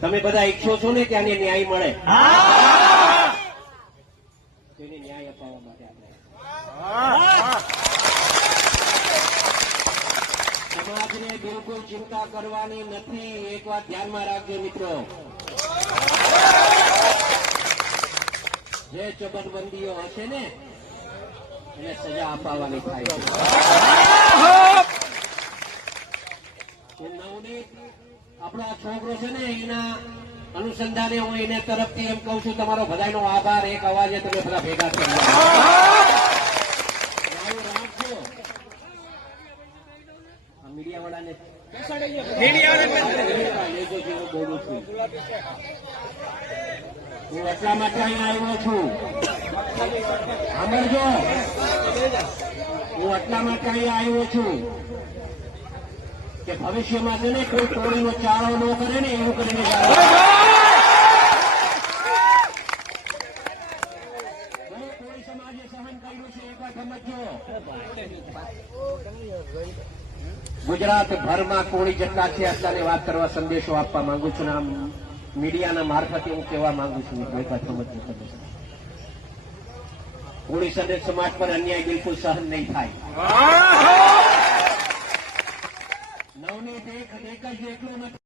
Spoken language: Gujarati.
તમે બધા ઈચ્છો છો ને કે આને ન્યાય મળે, તેને ન્યાય અપાવવા માટે આપણે સમાજને બિલકુલ ચિંતા કરવાની નથી. એક વાત ધ્યાનમાં રાખજો મિત્રો, જે ચબરબંધીઓ હશે ને એને સજા અપાવવાની થાય છે. નવનીત આપણો આ છોકરો છે ને, એના અનુસંધાને હું એને તરફથી એમ કહું છું, તમારો બધાનો આભાર. એક અવાજે તમે બધા ભેગા થઈ રાખજો. આ મીડિયા વાળાને લેજો જેવું બોલું છું. હું એટલા માટે અહીંયા આવ્યો છું, સાંભળજો, હું એટલા માટે અહીંયા આવ્યો છું કે ભવિષ્યમાં છે ને કોઈ ટોળીનો ચાળો ન કરે ને એવું કરીને કોઈ સમાજે સહન કર્યું છે. એક વાત સમજો, ગુજરાત ભરમાં કોળી જેટલા છે આટલાને વાત કરવા સંદેશો આપવા માંગુ છું. આમ મીડિયાના મારફતે હું કહેવા માંગુ છું, એક વાત સમજો તમે, કોળી સમાજ પર અન્યાય બિલકુલ સહન નહીં થાય. નવનીત એક જ એકલો નથી.